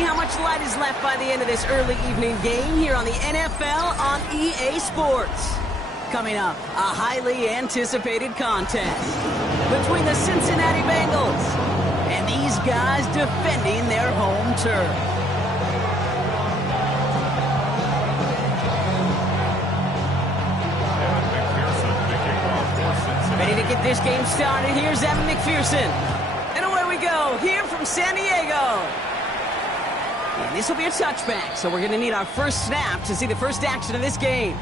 see how much light is left by the end of this early evening game here on the NFL on EA Sports. Coming up, a highly anticipated contest between the Cincinnati Bengals and these guys defending their home turf. Ready to get this game started. Here's Evan McPherson. And away we go, here from San Diego. And this will be a touchback, so we're going to need our first snap to see the first action of this game.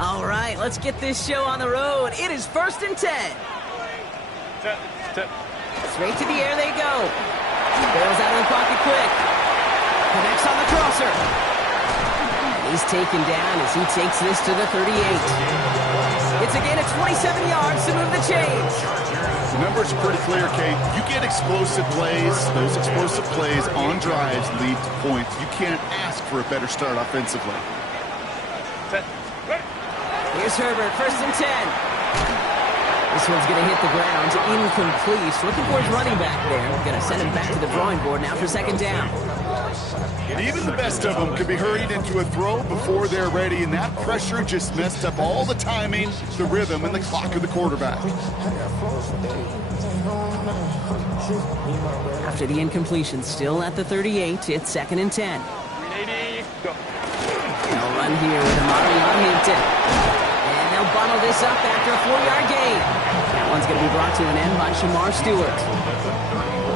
All right, let's get this show on the road. It is 1st and 10. Straight to the air they go. Bails out of the pocket quick. Connects on the crosser. He's taken down as he takes this to the 38. It's a gain of 27 yards to move the chains. The numbers are pretty clear, Kate. You get explosive plays. Those explosive plays on drives lead to points. You can't ask for a better start offensively. Here's Herbert, 1st and 10. This one's going to hit the ground, incomplete. Looking for his running back there. Going to send him back to the drawing board now for 2nd down. And even the best of them could be hurried into a throw before they're ready, and that pressure just messed up all the timing, the rhythm, and the clock of the quarterback. After the incompletion, still at the 38, it's 2nd and 10. They'll run here with a model on Hampton. They'll bundle this up after a 4-yard gain. That one's going to be brought to an end by Shamar Stewart.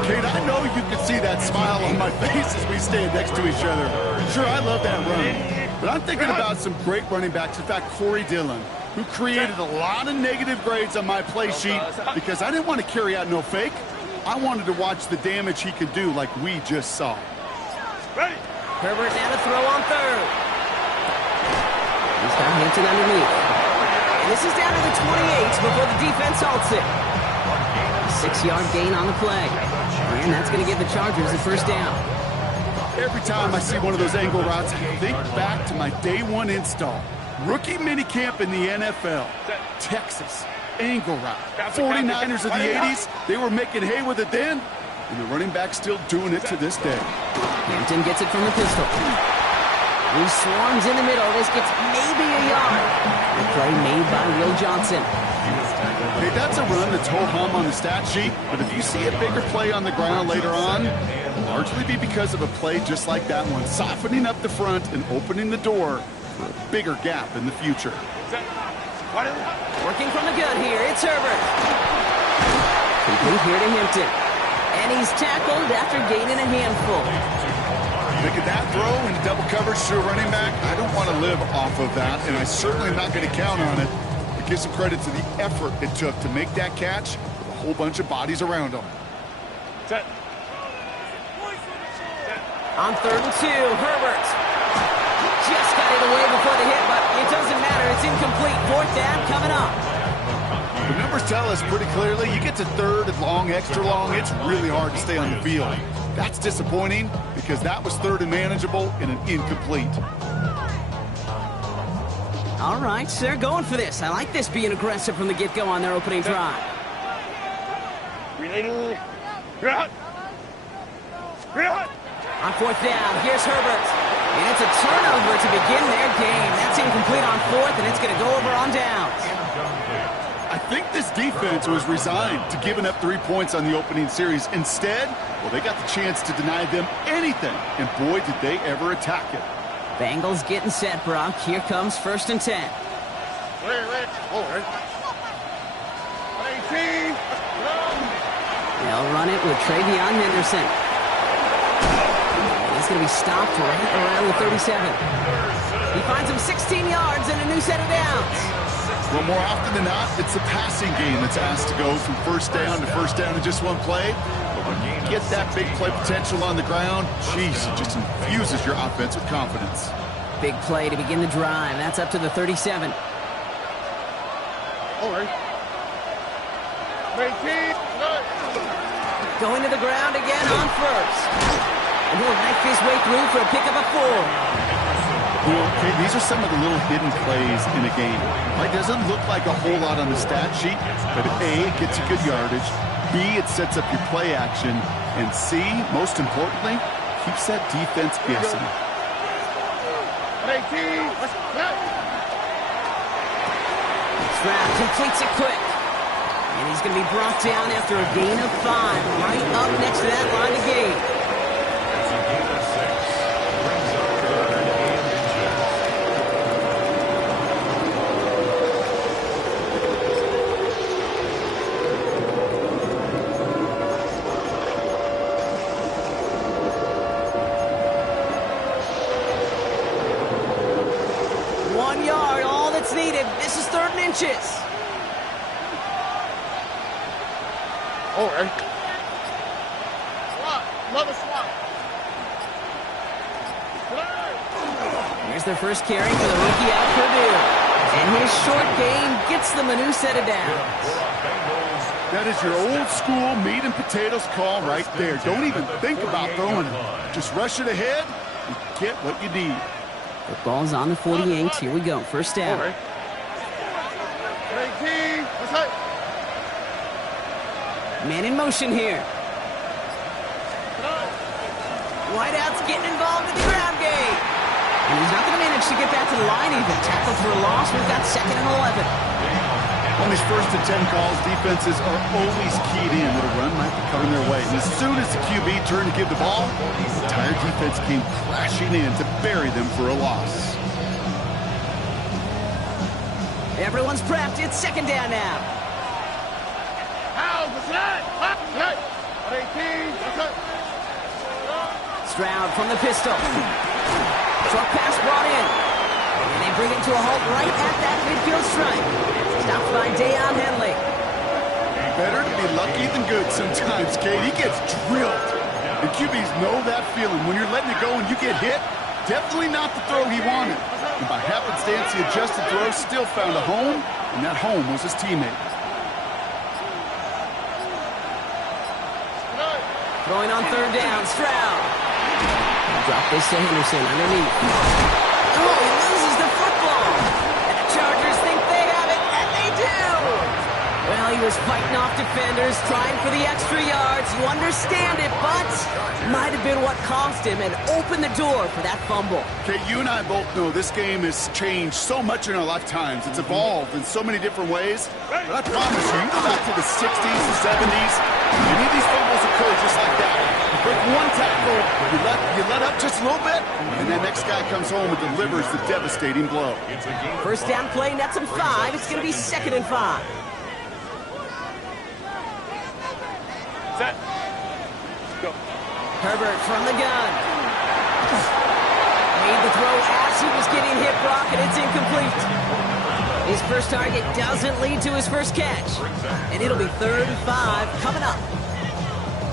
Kate, I know you can see that smile on my face as we stand next to each other. Sure, I love that run. But I'm thinking about some great running backs. In fact, Corey Dillon, who created a lot of negative grades on my play sheet because I didn't want to carry out no fake. I wanted to watch the damage he could do like we just saw. Ready. Herbert now to throw on 3rd. He's got Hampton underneath. And this is down to the 28 before the defense halts it. 6-yard gain on the play. And that's going to give the Chargers the 1st down. Every time I see one of those angle routes, I think back to my day 1 install. Rookie minicamp in the NFL. Texas. Angle route. 49ers of the 80s. They were making hay with it then. And the running back's still doing it to this day. Hampton gets it from the pistol. He swarms in the middle. This gets maybe a yard. The play made by Will Johnson. Hey, that's a run that's ho-hum on the stat sheet, but if you see a bigger play on the ground later on, it'll largely be because of a play just like that one, softening up the front and opening the door for a bigger gap in the future. Working from the gun here, it's Herbert. Complete here to Hampton. And he's tackled after gaining a handful. Making that throw in double coverage to a running back, I don't want to live off of that, and I certainly am not going to count on it. But give some credit to the effort it took to make that catch with a whole bunch of bodies around him. On 3rd and 2, Herbert. Just got it away before the hit, but it doesn't matter. It's incomplete. 4th down coming up. The numbers tell us pretty clearly, you get to 3rd and long, extra long, it's really hard to stay on the field. That's disappointing because that was 3rd and manageable and an incomplete. All right, so they're going for this. I like this being aggressive from the get-go on their opening drive. On 4th down, here's Herbert. And it's a turnover to begin their game. That's incomplete on 4th, and it's going to go over on downs. I think this defense was resigned to giving up 3 points on the opening series. Instead, well, they got the chance to deny them anything, and boy, did they ever attack it. Bengals getting set, Brock. Here comes 1st and 10. They'll run it with Travion Henderson. He's going to be stopped right around the 37. He finds him 16 yards and a new set of downs. Well, more often than not, it's the passing game that's asked to go from 1st down to 1st down in just one play. But when you get that big play potential on the ground, geez, it just infuses your offense with confidence. Big play to begin the drive. That's up to the 37. All right. Going to the ground again on 1st. And he'll knife his way through for a pickup of 4. Okay, these are some of the little hidden plays in a game. It doesn't look like a whole lot on the stat sheet, but A, it gets you good yardage. B, it sets up your play action. And C, most importantly, keeps that defense guessing. Stroud completes it quick. And he's going to be brought down after a gain of 5, right up next to that line of gain. Needed. This is 3rd and inches. All right. Swap. Love a swap. Here's their first carry for the rookie out of Purdue. And his short gain gets them a new set of downs. That is your old school meat and potatoes call right there. Don't even think about throwing it. Just rush it ahead and get what you need. The ball's on the 48. Here we go. First down. Right. Man in motion here. Wideout's getting involved in the ground game. And he's not going to manage to get back to the line even. Tackled for a loss. We've got 2nd and 11. On these 1st and 10 calls, defenses are always keyed in that a run might be coming their way. And as soon as the QB turned to give the ball, the entire defense came crashing in to bury them for a loss. Everyone's prepped. It's 2nd down now. Stroud from the pistol. Short pass brought in. And they bring it to a halt right at that midfield stripe. Stopped by Deion Henley. Better to be lucky than good sometimes, Kate. He gets drilled. The QBs know that feeling. When you're letting it go and you get hit, definitely not the throw he wanted. And by happenstance, the adjusted throw still found a home, and that home was his teammate. Throwing on 3rd down, Stroud. Drop this to Henderson underneath. Oh, he loses the football. And the Chargers think they have it, and they do. Well, he was fighting off defenders, trying for the extra yards. You understand it, but might have been what cost him and opened the door for that fumble. Okay, you and I both know this game has changed so much in our lifetimes. It's evolved in so many different ways. But I promise you, you go back to the 60s, the 70s, any of these fumbles occur just like that. You break one tackle, you let up just a little bit, and the next guy comes home and delivers the devastating blow. First down play, nets him 5. It's going to be 2nd and 5. Set. Go. Herbert from the gun. Made the throw as he was getting hit, Brock, and it's incomplete. His first target doesn't lead to his first catch. And it'll be 3rd and 5 coming up.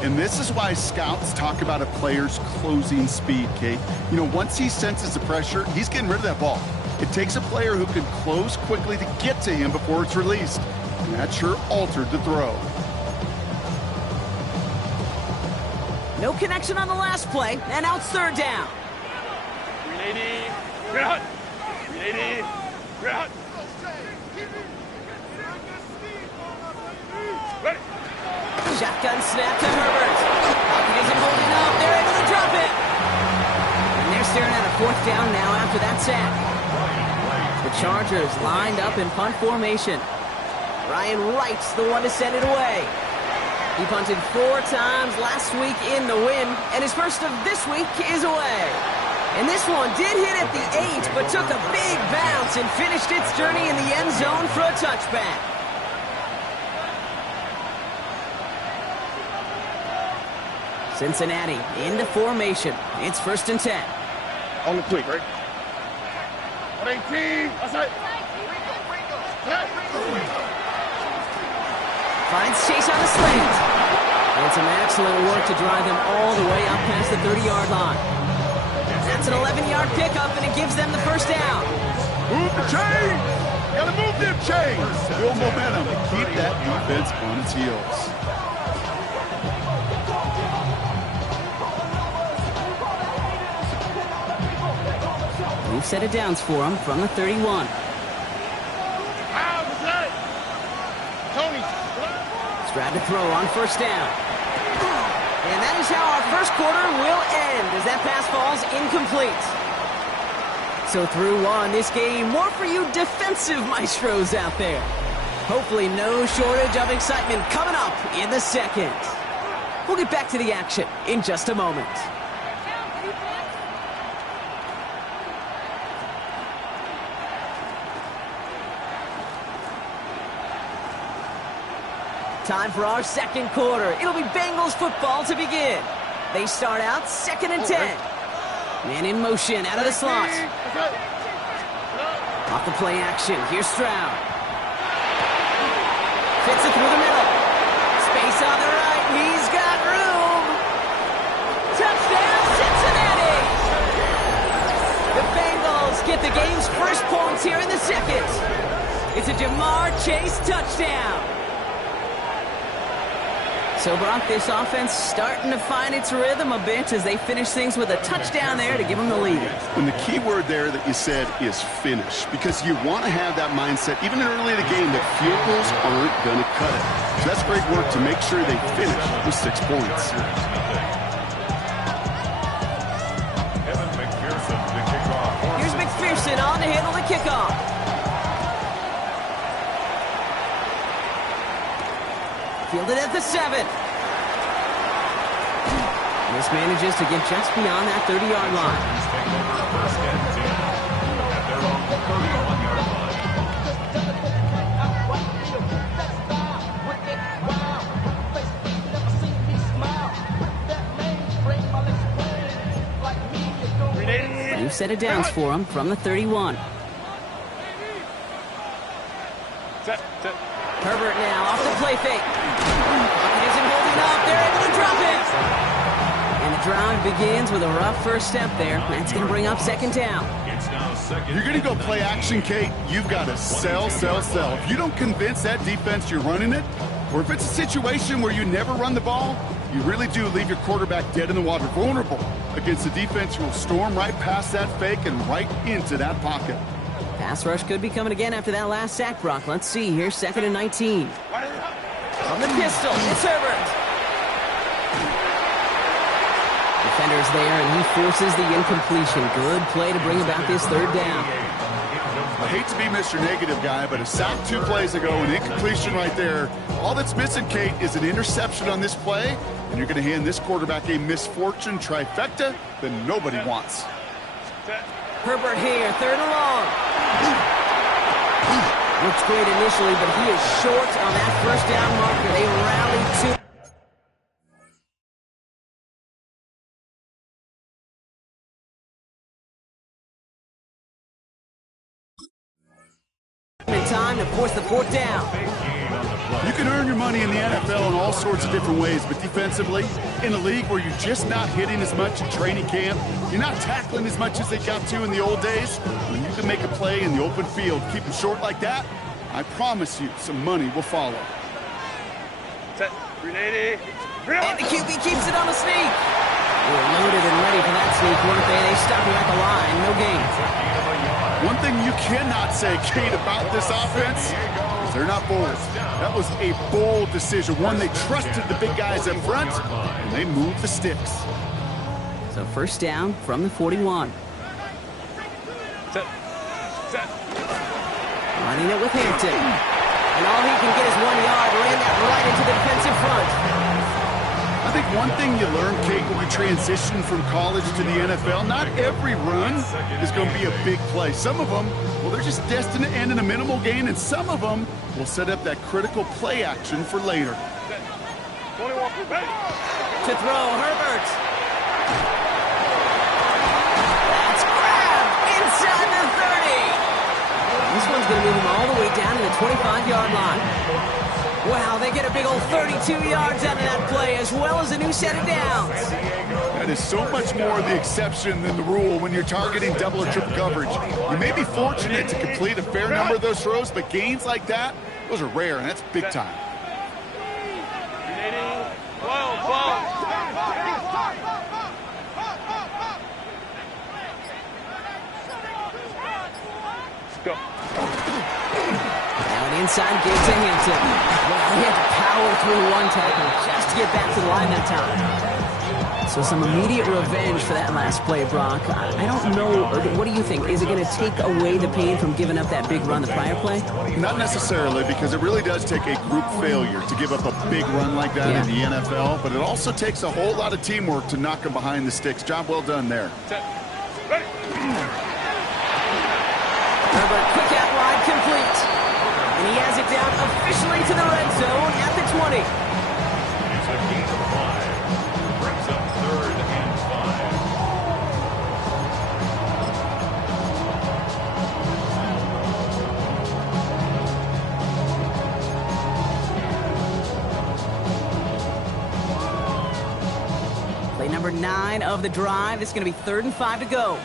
And this is why scouts talk about a player's closing speed, Kate. You know, once he senses the pressure, he's getting rid of that ball. It takes a player who can close quickly to get to him before it's released. And that sure altered the throw. No connection on the last play, and now it's 3rd down. 380. Ground. 380. Ground. Ready. Shotgun snap to Herbert. Pocket isn't holding up. They're able to drop it. And they're staring at a 4th down now after that sack. The Chargers lined up in punt formation. Ryan Wright's the one to send it away. He punted 4 times last week in the win, and his first of this week is away. And this one did hit at the 8, but took a big bounce and finished its journey in the end zone for a touchback. Cincinnati into formation. It's 1st and 10. On the quick, right? 118. Outside. Finds Chase on the slant. And some excellent work to drive them all the way up past the 30-yard line. That's an 11-yard pickup, and it gives them the first down. Move the chains! Gotta move them chains! Build momentum and keep that defense on its heels. New set of downs for him from the 31. Tried to throw on first down. And that is how our first quarter will end as that pass falls incomplete. So through one, this game, more for you defensive maestros out there. Hopefully no shortage of excitement coming up in the second. We'll get back to the action in just a moment. Time for our second quarter. It'll be Bengals football to begin. They start out 2nd and 10. Man in motion out of the slot. Off the play action. Here's Stroud. Fits it through the middle. Space on the right. He's got room. Touchdown, Cincinnati. The Bengals get the game's first points here in the second. It's a Jamar Chase touchdown. So, Brock, this offense starting to find its rhythm a bit as they finish things with a touchdown there to give them the lead. And the key word there that you said is finish, because you want to have that mindset, even early in the game, that field goals aren't going to cut it. So that's great work to make sure they finish with 6 points. Here's McPherson on to handle the kickoff. Fielded at the 7. This manages to get just beyond that 30-yard line. New set of downs for him from the 31. Herbert now off the play fake. Pocket isn't holding up. They're able to drop it. And the drive begins with a rough first step there. That's going to bring up 2nd down. You're going to go play action, Kate. You've got to sell. If you don't convince that defense you're running it, or if it's a situation where you never run the ball, you really do leave your quarterback dead in the water, vulnerable against a defense who will storm right past that fake and right into that pocket. Pass rush could be coming again after that last sack, Brock. Let's see. Here's 2nd and 19. From the pistol, it's Herbert. Defender's there, and he forces the incompletion. Good play to bring about this 3rd down. I hate to be Mr. Negative guy, but a sack 2 plays ago, an incompletion right there. All that's missing, Kate, is an interception on this play, and you're going to hand this quarterback a misfortune trifecta that nobody wants. Herbert here, 3rd and long. Looks great initially, but he is short on that first down marker. They rally to time to force the 4th down. You can earn your money in the NFL in all sorts of different ways, but defensively, in a league where you're just not hitting as much in training camp, you're not tackling as much as they got to in the old days, when you can make a play in the open field, keep them short like that, I promise you some money will follow. Set. 380. And the QB keeps it on the sneak. They were loaded and ready for that sneak, weren't they? They stopped him at the line. No gain. One thing you cannot say, Kate, about this offense is they're not bold. That was a bold decision, one they trusted the big guys up front, and they moved the sticks. So 1st down from the 41. Set. Running it with Hampton. And all he can get is 1 yard. Ran that right into the defensive front. I think one thing you learn, Kate, when you transition from college to the NFL, not every run is going to be a big play. Some of them, well, they're just destined to end in a minimal gain, and some of them will set up that critical play action for later. 21. To throw, Herbert. That's grabbed inside the 30. This one's going to move him all the way down to the 25-yard line. Wow, they get a big old 32 yards out of that play, as well as a new set of downs. That is so much more the exception than the rule when you're targeting double or triple coverage. You may be fortunate to complete a fair number of those throws, but gains like that, those are rare, and that's big time. 12. Go. Now an inside give to Hampton. Well, he had to power through one tackle just to get back to the line that time. So some immediate revenge for that last play, Brock. I don't know. What do you think? Is it going to take away the pain from giving up that big run the prior play? Not necessarily, because it really does take a group failure to give up a big run like that in the NFL. But it also takes a whole lot of teamwork to knock them behind the sticks. Job well done there. Set. Ready. Herbert, quick out wide, complete. And he has it down officially to the red zone at the 20. It's a gain of 5. Brings up 3rd and 5. Play number 9 of the drive. This is going to be 3rd and 5 to go.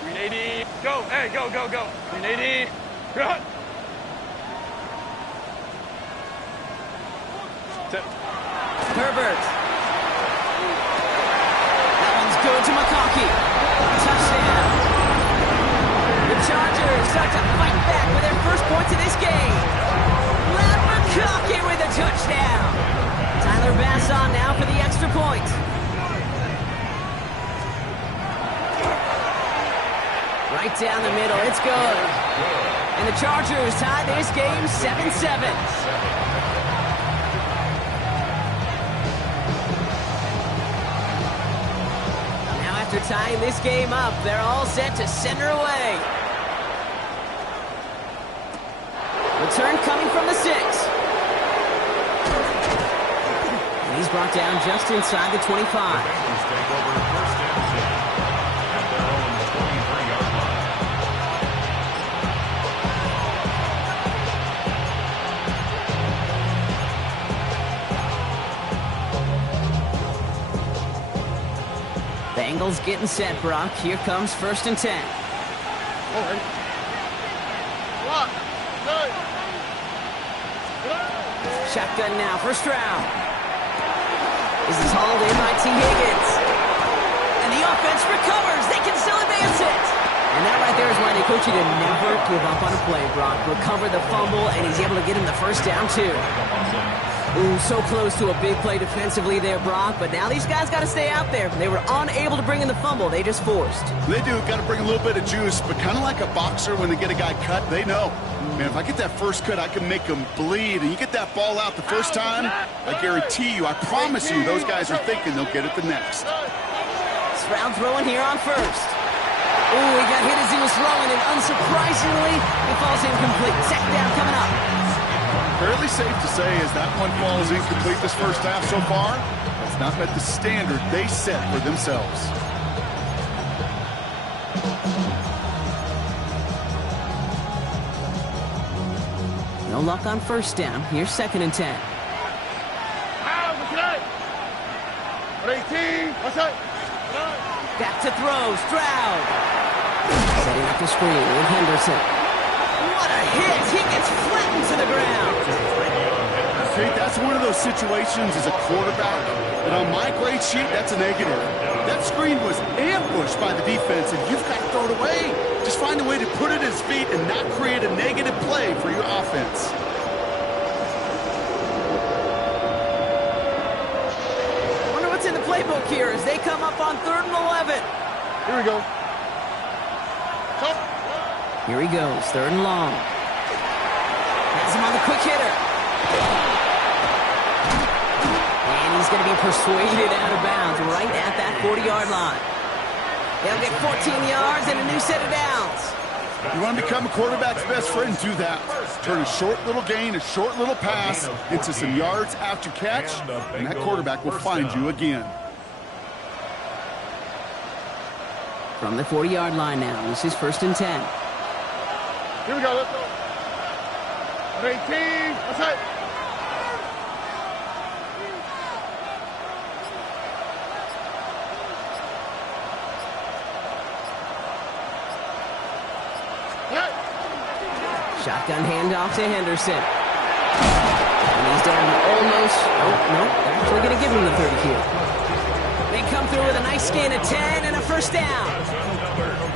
380. Go. Hey, go. 380. Run. Set. Herbert. That one's good to McConkey. Touchdown. The Chargers start to fight back with their first points of this game. Matt McConkey with a touchdown. Tyler Bass on now for the extra point. Right down the middle. It's good. And the Chargers tie this game 7-7. After tying this game up, they're all set to center away. Return coming from the 6. And he's brought down just inside the 25.5. Take over 1st and 10 at their own 23-yard line. Bengals getting set, Brock. Here comes 1st and 10. Shotgun now for Stroud. This is hauled in by T. Higgins. And the offense recovers. They can still advance it. And that right there is why they coach you to never give up on a play, Brock. Recover the fumble, and he's able to get him the first down, too. Ooh, so close to a big play defensively there, Brock. But now these guys got to stay out there. They were unable to bring in the fumble. They just forced. They do. Got to bring a little bit of juice, but kind of like a boxer when they get a guy cut, they know. Man, if I get that first cut, I can make them bleed. And you get that ball out the first time, I guarantee you, I promise you, those guys are thinking they'll get it the next. Stroud throwing here on 1st. Ooh, he got hit as he was throwing, and unsurprisingly, it falls incomplete. Second down coming up. Fairly safe to say as that one falls incomplete this first half so far, it's not met the standard they set for themselves. No luck on 1st down. Here's 2nd and 10. Back to throw. Stroud. Setting up the screen with Henderson. What a hit! He gets flattened to the ground. See, that's one of those situations as a quarterback, and on my grade sheet, that's a negative. That screen was ambushed by the defense, and you've got to throw it away. Just find a way to put it at his feet and not create a negative play for your offense. Wonder what's in the playbook here as they come up on 3rd and 11. Here we go. Here he goes, 3rd and long. Has him on the quick hitter. And he's going to be persuaded out of bounds right at that 40-yard line. They'll get 14 yards and a new set of downs. You want to become a quarterback's best friend, do that. Turn a short little gain, a short little pass into some yards after catch, and that quarterback will find you again. From the 40-yard line now, this is 1st and 10. Here we go. Let's go. 18. That's it. Shotgun handoff to Henderson. And he's down to almost... Oh, no. They're actually going to give him the 30 here. They come through with a nice gain of 10 and a first down.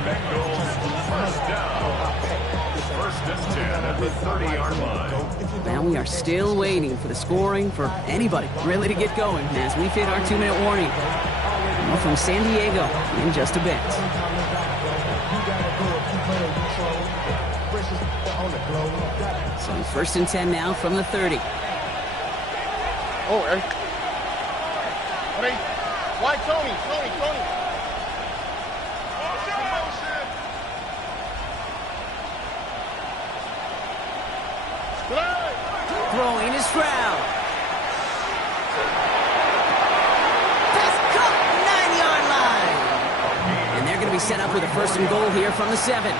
Bengals first down. at the 30-yard line. Now we are still waiting for the scoring for anybody really to get going as we hit our 2-minute warning. More from San Diego in just a bit. So 1st and 10 now from the 30. Oh, hey. Ready? Why, Tony? Throwing is Stroud. Pass caught, 9-yard line. And they're going to be set up with a 1st and goal here from the 7.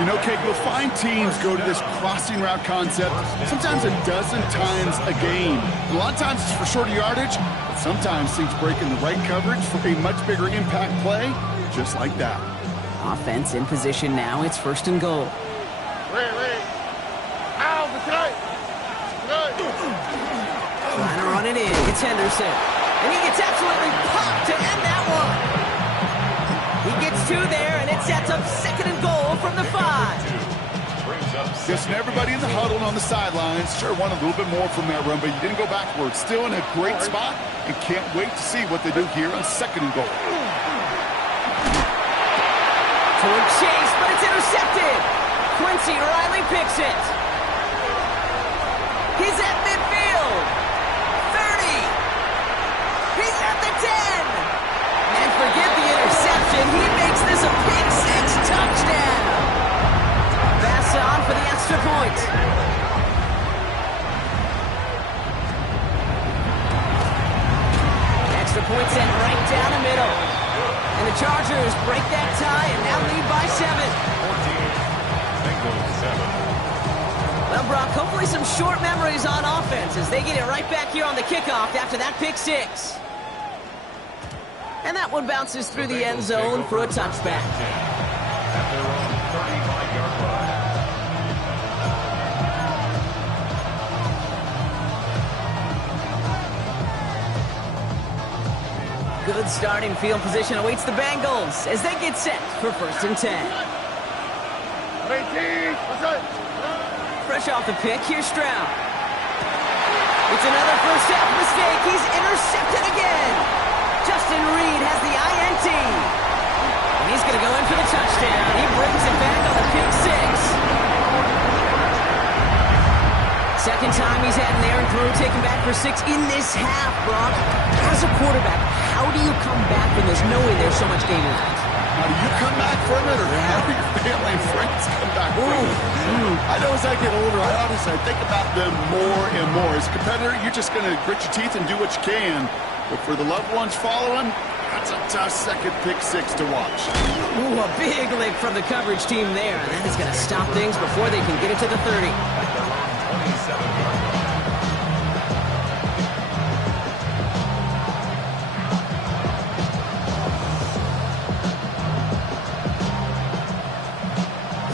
You know, Kate, you'll find teams go to this crossing route concept sometimes a dozen times a game. A lot of times it's for shorter yardage, but sometimes teams break in the right coverage for a much bigger impact play, just like that. Offense in position now. It's 1st and goal. Ready. Ow, the tonight. Trying to run it in. It's Henderson. And he gets absolutely popped to end that one. He gets 2 there, and it sets up 2nd and goal from the 5. Just everybody in the huddle and on the sidelines. Sure wanted a little bit more from that run, but you didn't go backwards. Still in a great spot, and can't wait to see what they do here on 2nd and goal. Toward chase, but it's intercepted. Quincy Riley picks it. He's at midfield. 30. He's at the 10. And forget the interception. He makes this a pick 6 touchdown. Pass on for the extra point. Extra point sent right down the middle. And the Chargers break that tie and now lead by 7. Well, Brock, hopefully some short memories on offense as they get it right back here on the kickoff after that pick 6. And that one bounces through the end zone for a touchback. At their own 35-yard line. Good starting field position awaits the Bengals as they get set for 1st and 10. 18. What's up? Fresh off the pick, here's Stroud. It's another first half mistake. He's intercepted again. Justin Reed has the INT. And he's going to go in for the touchdown. He brings it back on the pick 6. Second time he's had an errant throw taken back for 6 in this half, Brock. As a quarterback, how do you come back from this knowing there's so much game left? How do you come back from it, or how do your family and friends come back from it? I know as I get older, I think about them more and more. As a competitor, you're just going to grit your teeth and do what you can. But for the loved ones following, that's a tough second pick 6 to watch. Ooh, a big lick from the coverage team there. That is going to stop things before they can get it to the 30.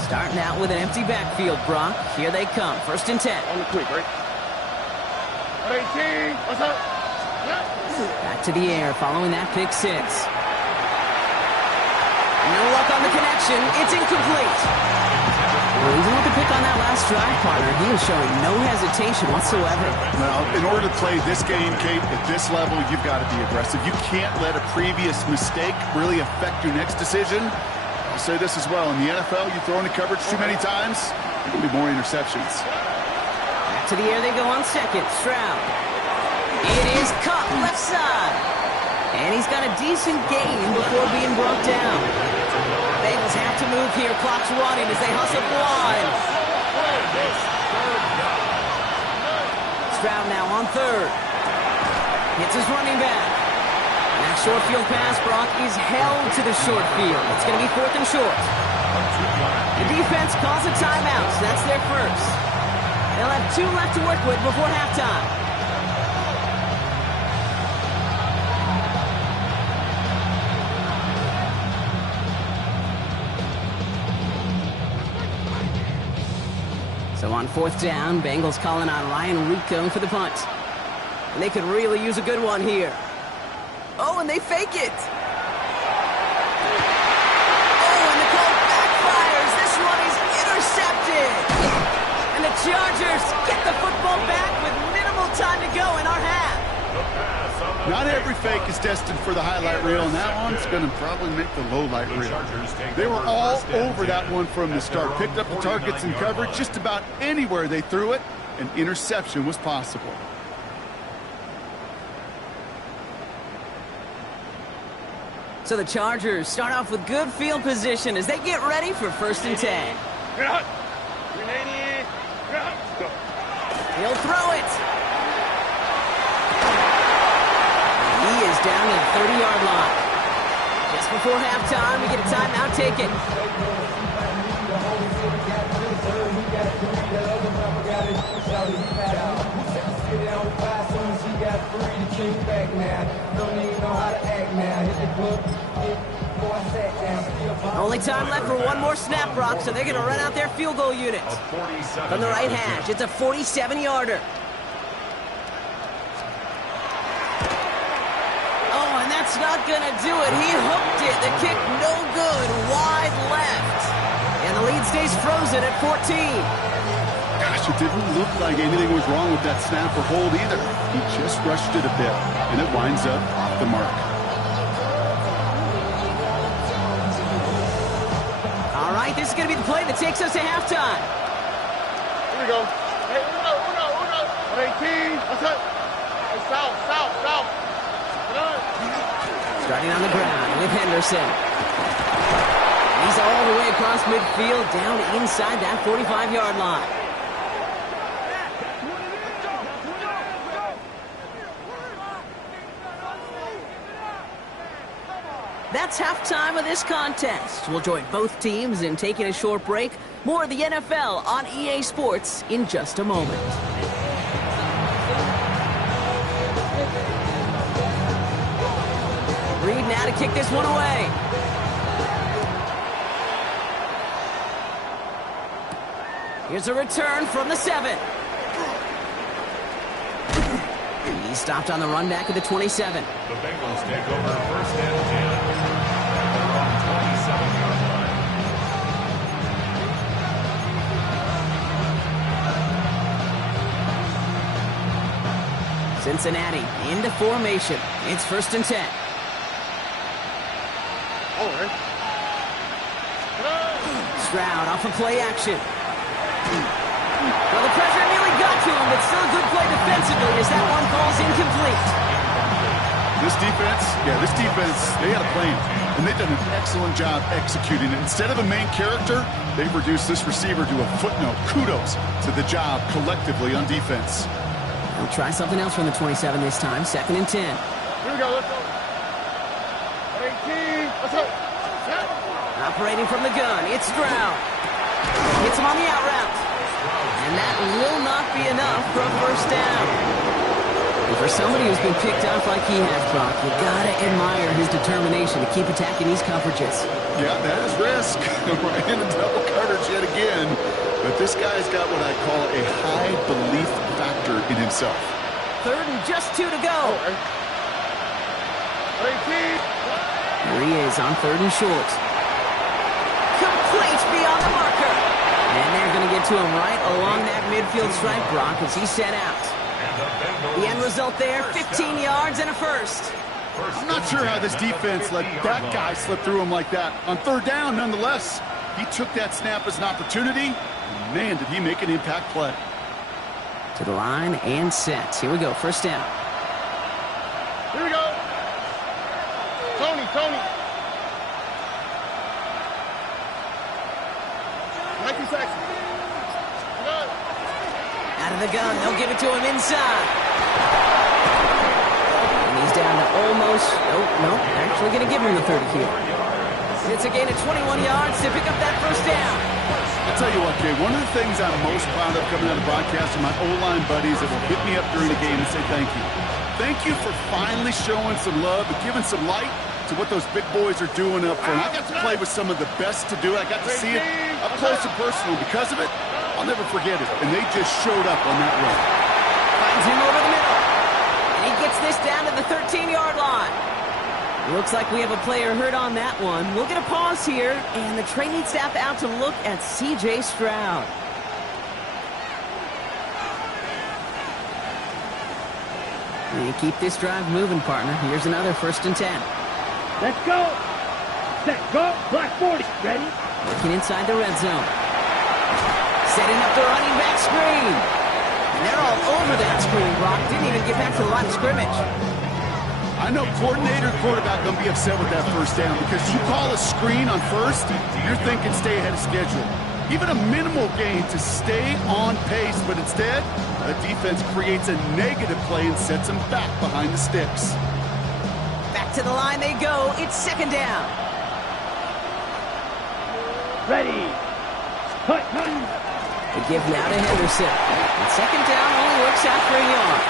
Starting out with an empty backfield, Brock. Here they come. 1st and 10. On the quick, right? 18. What's up? Back to the air following that pick 6. No luck on the connection. It's incomplete. Well, even with the pick on that last drive, partner, he was showing no hesitation whatsoever. Well, in order to play this game, Kate, at this level, you've got to be aggressive. You can't let a previous mistake really affect your next decision. I'll say this as well. In the NFL, you throw into coverage too many times, there will be more interceptions. Back to the air they go on 2nd. Stroud. It is caught left side. And he's got a decent gain before being brought down. Bengals have to move here. Clock's running as they hustle the line. Stroud now on 3rd. Hits his running back. And that short field pass, Brock, is held to the short field. It's going to be 4th and short. The defense calls a timeout. So that's their first. They'll have 2 left to work with before halftime. So on 4th down, Bengals calling on Ryan Rico for the punt. And they could really use a good one here. Oh, and they fake it. Oh, and the call backfires. This one is intercepted. Not every fake is destined for the highlight reel, and that one's going to probably make the low light reel. They were all over that one from the start. Picked up the targets and coverage just about anywhere they threw it. An interception was possible. So the Chargers start off with good field position as they get ready for 1st and 10. He'll throw it. He is down to the 30-yard line. Just before halftime, we get a timeout taken. Only time left for one more snap, Brock, so they're going to run out their field goal unit. From the right hash, it's a 47-yarder. Oh, and that's not going to do it. He hooked it. The kick no good, wide left. And the lead stays frozen at 14. Gosh, it didn't look like anything was wrong with that snap or hold either. He just rushed it a bit, and it winds up off the mark. All right, this is going to be the play that takes us to halftime. Here we go. Hey, uno. 18. What's up? Hey, south. Starting on the ground with Henderson. He's all the way across midfield, down inside that 45-yard line. That's halftime of this contest. We'll join both teams in taking a short break. More of the NFL on EA Sports in just a moment. Reed now to kick this one away. Here's a return from the 7. He's stopped on the run back at the 27. The Bengals take over 1st and 10. Around 27-yard line. Cincinnati into formation. It's 1st and 10. All right. Stroud off of play action. Well, the pressure nearly got to him, but still a good play defensively as that one falls incomplete. This defense, they had a plan, and they've done an excellent job executing it. Instead of a main character, they've reduced this receiver to a footnote. Kudos to the job collectively on defense. We'll try something else from the 27 this time. 2nd and 10. Here we go. Let's go. 18. What's up? Operating from the gun, it's Stroud. Hits him on the out route. And that will not be enough for a 1st down. And for somebody who's been picked off like he has, Brock, you gotta admire his determination to keep attacking these coverages. Yeah, that is risk. Right in the double coverage yet again. But this guy's got what I call a high belief factor in himself. 3rd and just 2 to go. 18. Here he is on 3rd and short. Complete beyond the marker. And they're going to get to him right along that midfield stripe, Brock, as he's set out. The end result there, 15 yards and a 1st. I'm not sure how this defense let that guy slip through him like that. On 3rd down, nonetheless, he took that snap as an opportunity. And man, did he make an impact play. To the line and set. Here we go, 1st down. Here we go. Tony. 19 seconds. Out of the gun, they'll give it to him inside. And he's down to almost, no, actually going to give him the 30 here. It's a gain of 21 yards to pick up that 1st down. I'll tell you what, Jay, one of the things I'm most proud of coming out of the broadcast are my O-line buddies that will hit me up during the game and say thank you. Thank you for finally showing some love and giving some light to what those big boys are doing up front. I got to play with some of the best to do it. I got to see it up close and personal. Because of it, I'll never forget it. And they just showed up on that run. Finds him over the middle. And he gets this down to the 13-yard line. Looks like we have a player hurt on that one. We'll get a pause here, and the training staff out to look at C.J. Stroud. And keep this drive moving, partner. Here's another 1st and 10. Let's go. Set, go. Black 40. Ready? Working inside the red zone. Setting up the running back screen. And they're all over that screen, Brock. Didn't even get back to the line of scrimmage. I know coordinator quarterback going to be upset with that 1st down because you call a screen on 1st, you're thinking stay ahead of schedule. Even a minimal gain to stay on pace, but instead, the defense creates a negative play and sets them back behind the sticks. Back to the line they go. It's 2nd down. Ready. Cut. The give now to Henderson. And 2nd down only works out for a yard.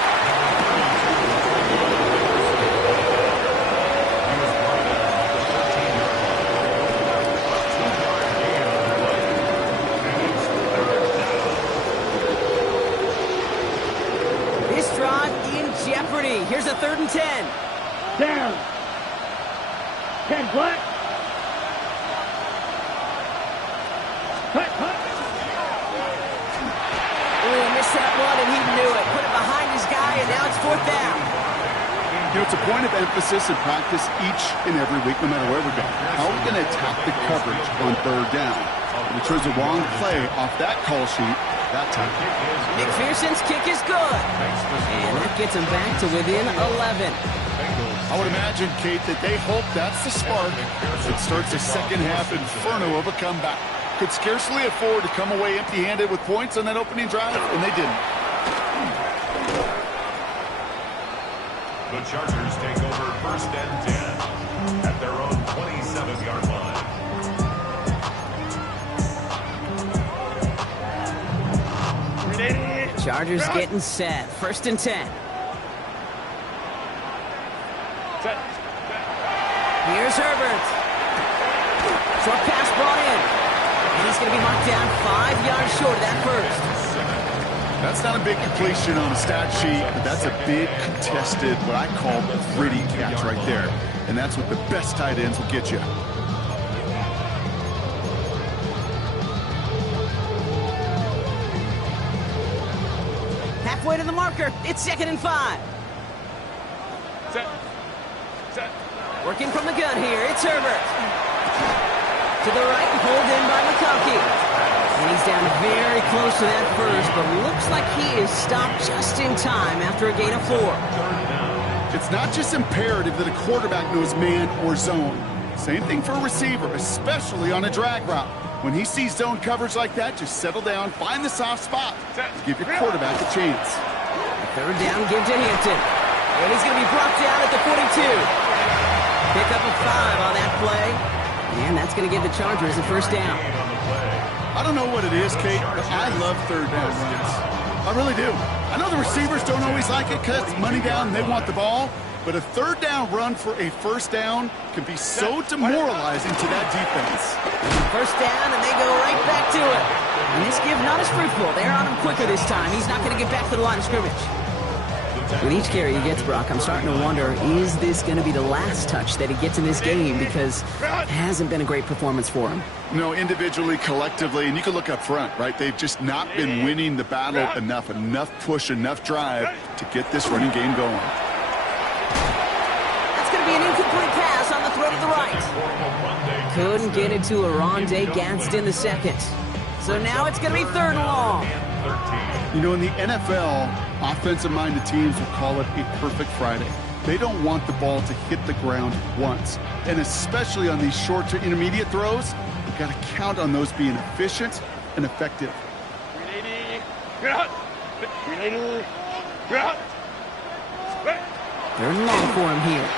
Jeopardy. Here's a 3rd and 10. Down. 10 black. Cut. Oh, missed that one, and he knew it. Put it behind his guy, and now it's 4th down. You know, it's a point of emphasis in practice each and every week, no matter where we go. How are we going to attack the coverage on 3rd down? If we chose the wrong play off that call sheet, that time. McPherson's kick is good. And that gets him back to within 11. I would imagine, Kate, that they hope that's the spark that starts a second-half inferno of a comeback. Could scarcely afford to come away empty-handed with points on that opening drive, and they didn't. The Chargers take over 1st and 10 at their own 27-yard line. Chargers getting set. 1st and 10. Here's Herbert. Short pass brought in. And he's going to be marked down 5 yards short of that 1st. That's not a big completion on a stat sheet, but that's a big contested, what I call gritty catch right there. And that's what the best tight ends will get you. Halfway to the marker. It's 2nd and 5. Set. Working from the gun here. It's Herbert. To the right, pulled in by McConkey. And he's down very close to that 1st, but looks like he is stopped just in time after a gain of 4. It's not just imperative that a quarterback knows man or zone. Same thing for a receiver, especially on a drag route. When he sees zone coverage like that, just settle down, find the soft spot. Give your quarterback a chance. 3rd down, give to Hampton. And he's going to be brought down at the 42. Pick up a 5 on that play. And that's going to give the Chargers a 1st down. I don't know what it is, Kate, but I love 3rd down runs. I really do. I know the receivers don't always like it because it's money down and they want the ball. But a 3rd down run for a 1st down can be so demoralizing to that defense. 1st down, and they go right back to it. And this give not as fruitful. They're on him quicker this time. He's not going to get back to the line of scrimmage. With each carry he gets, Brock, I'm starting to wonder, is this going to be the last touch that he gets in this game? Because it hasn't been a great performance for him. No, individually, collectively, and you can look up front, right? They've just not been winning the battle enough push, enough drive to get this running game going. That's going to be an incomplete pass on the throw to the right. Couldn't get it to Arondé Gadsden the 2nd. So now it's going to be 3rd and long. You know, in the NFL, offensive-minded teams will call it a perfect Friday. They don't want the ball to hit the ground once. And especially on these short to intermediate throws, you've got to count on those being efficient and effective. 3rd and long for him here.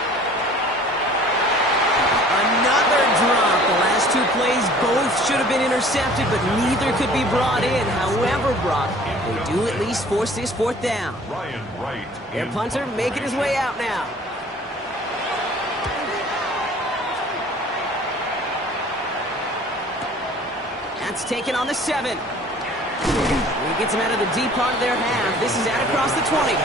Another drop. The last 2 plays both should have been intercepted, but neither could be brought in. However, Brock, they do at least force this 4th down. Their punter making his way out now. That's taken on the 7. He gets him out of the deep part of their half. This is out across the 20.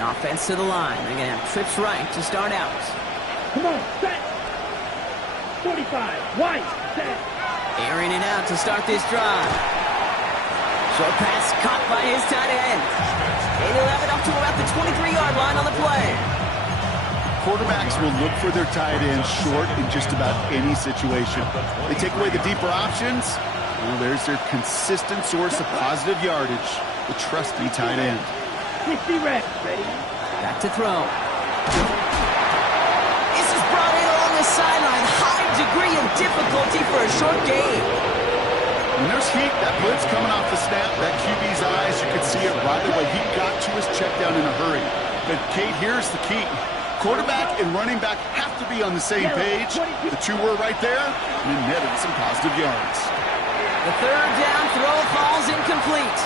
Offense to the line. They're going to have trips right to start out. Come on, set. 45. White, set. Airing it out to start this drive. Short pass caught by his tight end. And he'll have it up to about the 23-yard line on the play. Quarterbacks will look for their tight end short in just about any situation. They take away the deeper options. Well, there's their consistent source of positive yardage, the trusty tight end. 60 reps. Ready? Back to throw. This is brought in along the sideline. High degree of difficulty for a short gain. When there's heat, that blitz coming off the snap, that QB's eyes, you could see it right away. He got to his check down in a hurry. But, Kate, here's the key. Quarterback and running back have to be on the same page. The two were right there, and it netted some positive yards. The third down throw falls incomplete.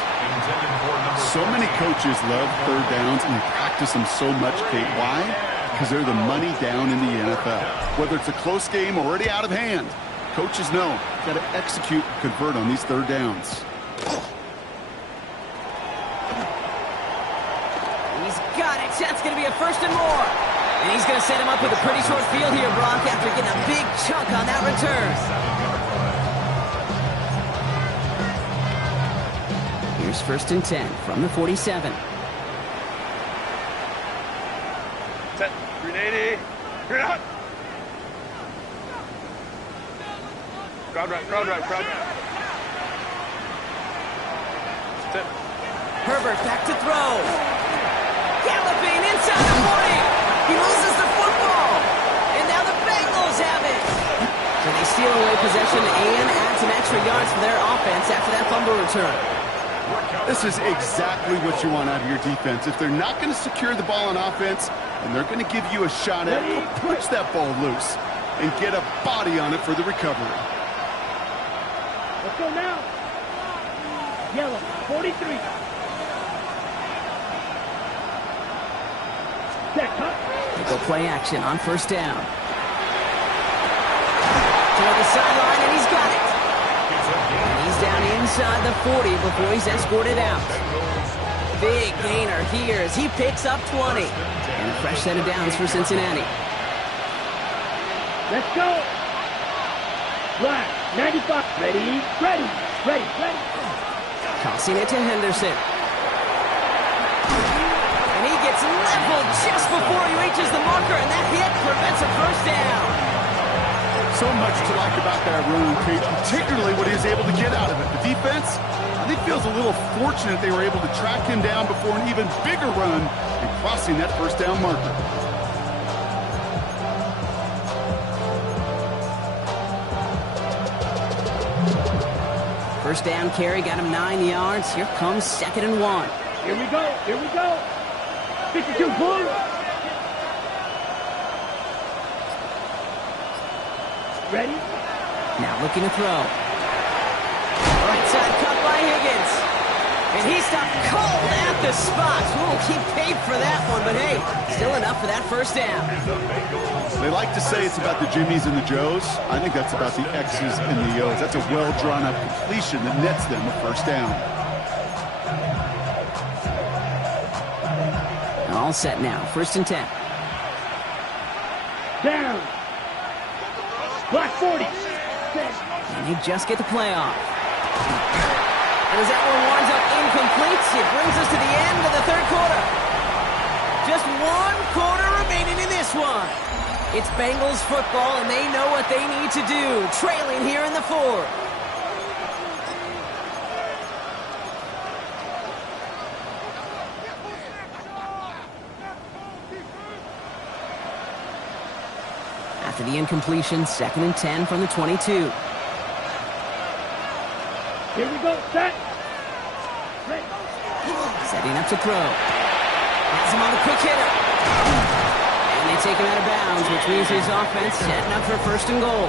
So many coaches love third downs, and they practice them so much, Kate. Why? Because they're the money down in the NFL. Whether it's a close game already out of hand, coaches know got to execute and convert on these third downs. He's got it. That's going to be a first and more. And he's going to set him up with a pretty short field here, Brock, after getting a big chunk on that return. Here's first and 10 from the 47. Set. 380. You're out. Crowd right, crowd right, crowd right. Set. Herbert back to throw. Galloping inside the 40. He loses the football. And now the Bengals have it. So they steal away possession and add some extra yards for their offense after that fumble return. This is exactly what you want out of your defense. If they're not going to secure the ball on offense, and they're going to give you a shot at it, punch that ball loose and get a body on it for the recovery. Let's go now. Yellow, 43. Set, cut. They go play action on first down. Toward the sideline, and he's got it. And he's down inside the 40 before he's escorted out. Big gainer here as he picks up 20. And a fresh set of downs for Cincinnati. Let's go. Black, 95. Ready, ready, ready, ready. Tossing it to Henderson. And he gets leveled just before he reaches the marker, and that hit prevents a first down. So much to like about that run, Kate, particularly what he was able to get out of it. The defense, I think, feels a little fortunate they were able to track him down before an even bigger run and crossing that first down marker. First down carry got him 9 yards. Here comes 2nd and 1. Here we go, here we go. 52 Bulls. Ready? Now looking to throw. Right side cut by Higgins. And he stopped cold at the spot. Ooh, he paid for that one, but hey, still enough for that first down. They like to say it's about the Jimmies and the Joes. I think that's about the X's and the O's. That's a well-drawn-up completion that nets them a first down. All set now. First and 10. Down. Black 40. And they just get the play off. And as that one winds up incomplete, it brings us to the end of the third quarter. Just 1 quarter remaining in this one. It's Bengals football, and they know what they need to do, trailing here in the fourth. After the incompletion, 2nd and 10 from the 22. Here we go, set. Ready. Setting up to throw. Has him on the quick hitter. And they take him out of bounds, which means his offense setting up for first and goal.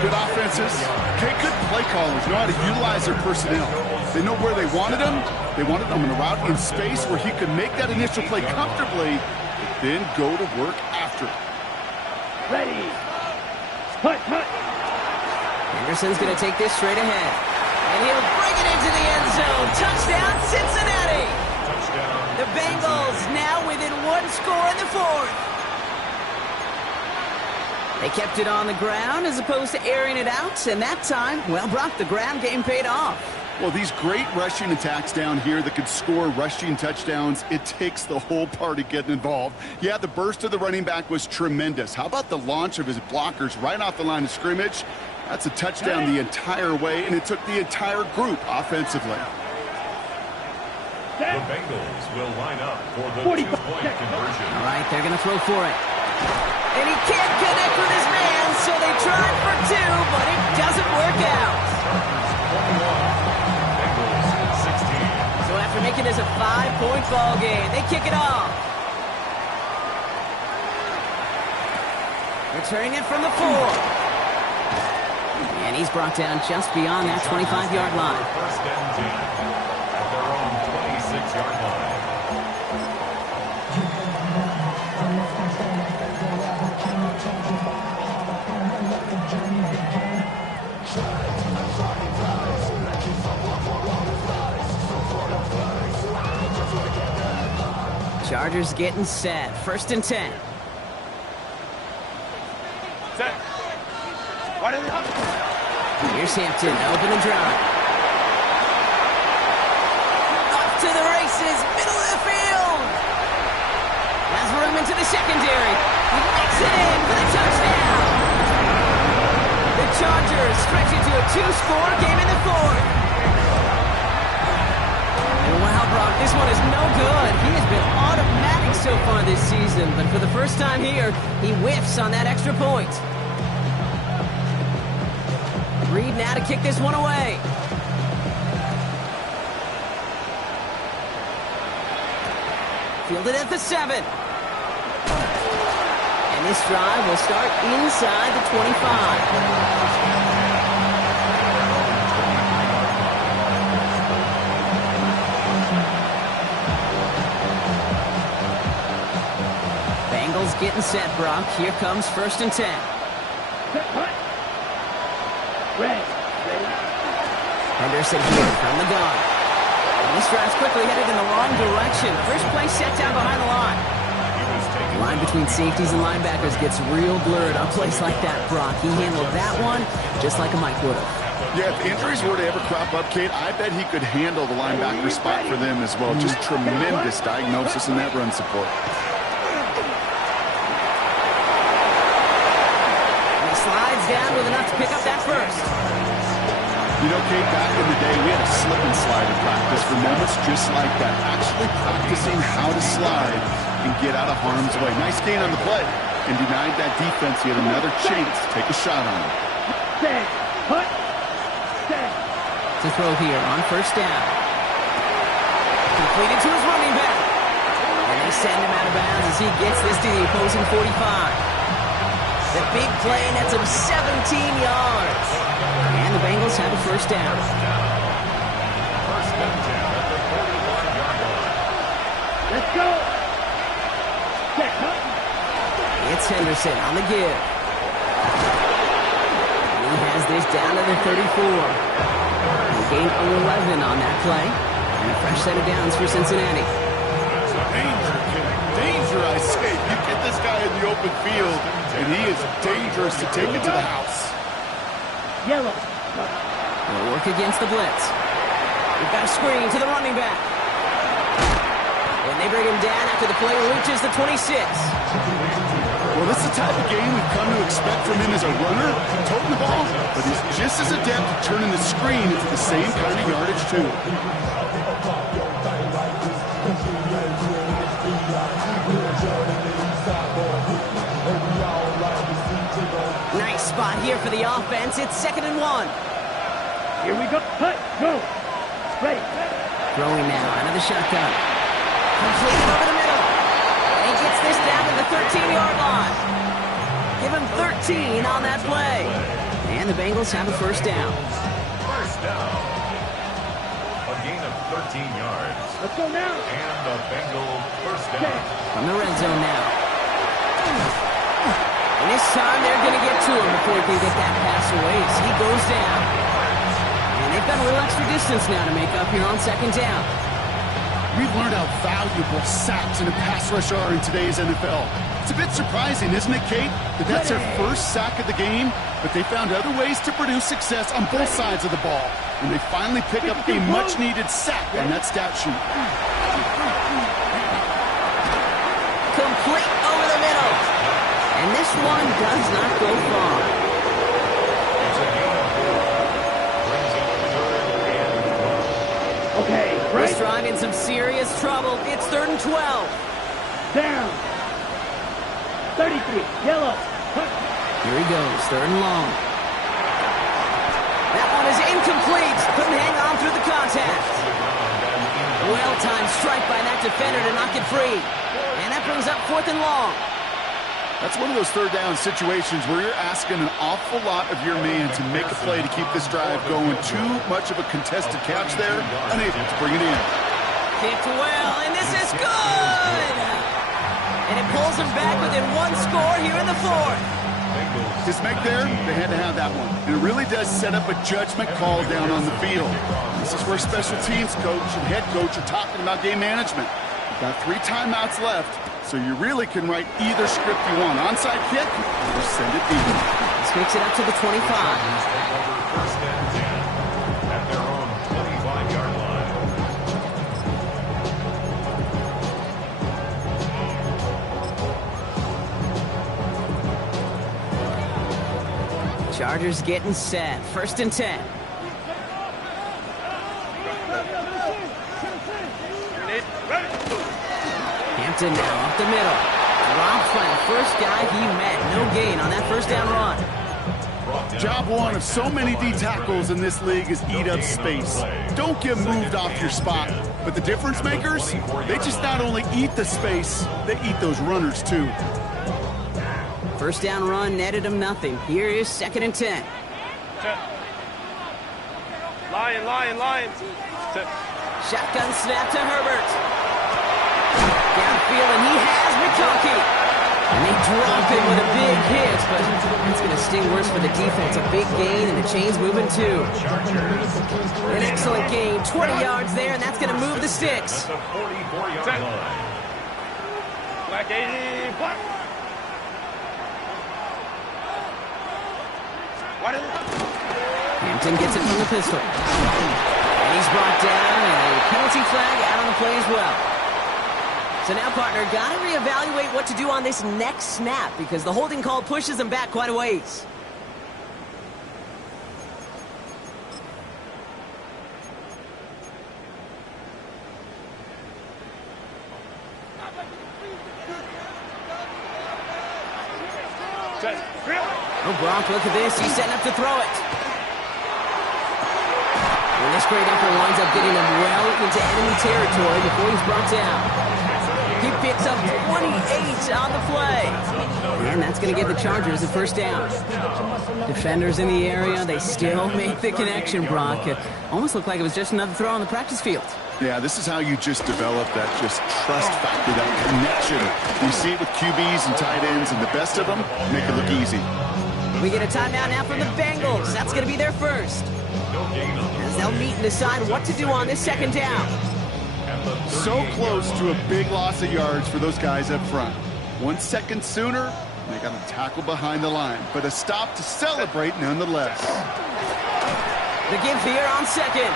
Good offenses. Okay, good play callers know how to utilize their personnel. They know where they wanted him. They wanted him in a route in space where he could make that initial play comfortably, but then go to work after it. Ready. Hut, hut. Henderson's going to take this straight ahead. And he'll bring it into the end zone. Touchdown, Cincinnati. The Bengals now within 1 score in the fourth. They kept it on the ground as opposed to airing it out, and that time, well, Brock, the ground game paid off. Well, these great rushing attacks down here that could score rushing touchdowns, it takes the whole party getting involved. Yeah, the burst of the running back was tremendous. How about the launch of his blockers right off the line of scrimmage? That's a touchdown the entire way, and it took the entire group offensively. The Bengals will line up for the two-point conversion. All right, they're going to throw for it. And he can't connect with his man, so they tried for two, but it doesn't work out. 21, Bengals 16. So after making this a 5-point ball game, they kick it off. Returning it from the 4. And he's brought down just beyond that 25-yard line. First and 10 at their own 26-yard line. Chargers getting set. First and 10. Set. Right in the hub. Here's Hampton, open and drive. Off to the races, middle of the field. Has room into the secondary. He makes it in for the touchdown. The Chargers stretch it to a 2-score game in the 4th. And wow, Brock, this one is no good. He has been automatic so far this season, but for the first time here, he whiffs on that extra point. Reed now to kick this one away. Fielded at the 7. And this drive will start inside the 25. Bengals getting set, Brock. Here comes first and 10. Henderson here from the gun. And this drive's quickly headed in the wrong direction. First play set down behind the line. The line between safeties and linebackers gets real blurred on plays like that, Brock. He handled that one just like a Mike would have. Yeah, if injuries were to ever crop up, Kate, I bet he could handle the linebacker spot for them as well. Just tremendous diagnosis in that run support. And he slides down with enough to pick up that first. You know, Kate, back in the day, we had a slip and slide in practice for moments just like that. Actually practicing how to slide and get out of harm's way. Nice gain on the play. And denied that defense yet another chance to take a shot on him. To throw here on first down. Completed to his running back. And they send him out of bounds as he gets this to the opposing 45. The big play nets him 17 yards. And the Bengals have a first down. First and 10 at the 41-yard line. Let's go. It's Henderson on the give. And he has this down to the 34. He gained 11 on that play. And a fresh set of downs for Cincinnati. Danger, kid. Danger, I say. You get this guy in the open field, and he is dangerous to take it to the house. Yellow. They'll work against the blitz. We've got a screen to the running back. And they bring him down after the play reaches the 26. Well, this is the type of game we've come to expect from him as a runner, toting the ball, but he's just as adept at turning the screen into the same kind of yardage, too. Nice spot here for the offense. It's 2nd and 1. Here we go. Hut, go. Ready. Throwing now out of the shotgun. Completed over the middle. And he gets this down to the 13-yard line. Give him 13 on that play. And the Bengals have a first down. First down. A gain of 13 yards. Let's go now. And the Bengals first down. From the red zone now. And this time they're going to get to him before he can get that pass away as he goes down. And they've got a little extra distance now to make up here on 2nd down. We've learned how valuable sacks and a pass rush are in today's NFL. It's a bit surprising, isn't it, Kate, that that's their first sack of the game, but they found other ways to produce success on both sides of the ball, and they finally pick up a much-needed sack on that stat sheet. Complete over the middle. And this one does not go far. Okay, This right. drive in some serious trouble. It's 3rd and 12. Down. 33. Yellow. Cut. Here he goes, 3rd and long. That one is incomplete. Couldn't hang on through the contact. Well-timed strike by that defender to knock it free. And that brings up 4th and long. That's one of those third down situations where you're asking an awful lot of your man to make a play to keep this drive going. Too much of a contested catch there, unable to bring it in. Kicked well, and this is good! And it pulls them back within one score here in the 4th. His make there, they had to have that one. And it really does set up a judgment call down on the field. This is where special teams coach and head coach are talking about game management. You've got 3 timeouts left, so you really can write either script you want. Onside kick or send it deep. This makes it up to the 25. Over 1st and 10 at their own 25-yard line. Chargers getting set. 1st and 10. Hampton now up the middle. Dropped by the first guy he met. No gain on that 1st down run. Job one of so many D tackles in this league is eat up space. Don't get moved off your spot. But the difference makers, they just not only eat the space, they eat those runners too. 1st down run netted him nothing. Here is 2nd and 10. Lion. Shotgun snap to Herbert. Downfield, and he has McConkey. And they drop him with a big hit, but it's going to sting worse for the defense. A big gain, and the chain's moving too. An excellent gain, 20 yards there, and that's going to move the sticks. That's a 44-yard line. Black 80, black. Hampton gets it from the pistol. And he's brought down, and a penalty flag out on the play as well. So now, partner, got to reevaluate what to do on this next snap because the holding call pushes him back quite a ways. Oh, Gronk, look at this. He's setting up to throw it. And this great effort winds up getting him well into enemy territory before he's brought down. He picks up 28 on the play. And that's going to give the Chargers a 1st down. Defenders in the area, they still make the connection, Brock. It almost looked like it was just another throw on the practice field. Yeah, this is how you just develop that just trust factor, that connection. You see it with QBs and tight ends, and the best of them make it look easy. We get a timeout now from the Bengals. That's going to be their first. As they'll meet and decide what to do on this 2nd down. So close to a big loss of yards for those guys up front. 1 second sooner, they got a tackle behind the line, but a stop to celebrate nonetheless. The give here on 2nd.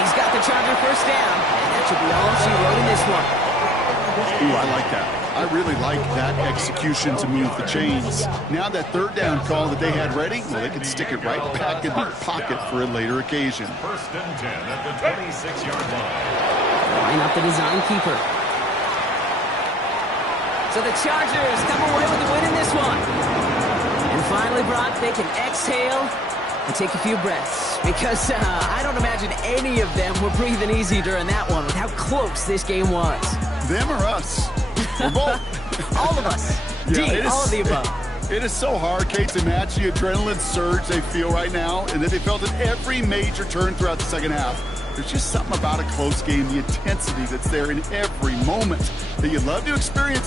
He's got the Charger 1st down, and that should be all she wrote in this one. Ooh, I like that. I really like that execution to move the chains. Now that 3rd down call that they had ready, well, they can stick it right back in their pocket for a later occasion. 1st and 10 at the 26-yard line. Line up the design keeper. So the Chargers come away with the win in this one. And finally, Brock, they can exhale and take a few breaths. Because I don't imagine any of them were breathing easy during that one with how close this game was. Them or us? We're both. All of us. Yeah, all of the above. It is so hard, Kate, to match the adrenaline surge they feel right now and that they felt at every major turn throughout the 2nd half. There's just something about a close game, the intensity that's there in every moment that you love to experience.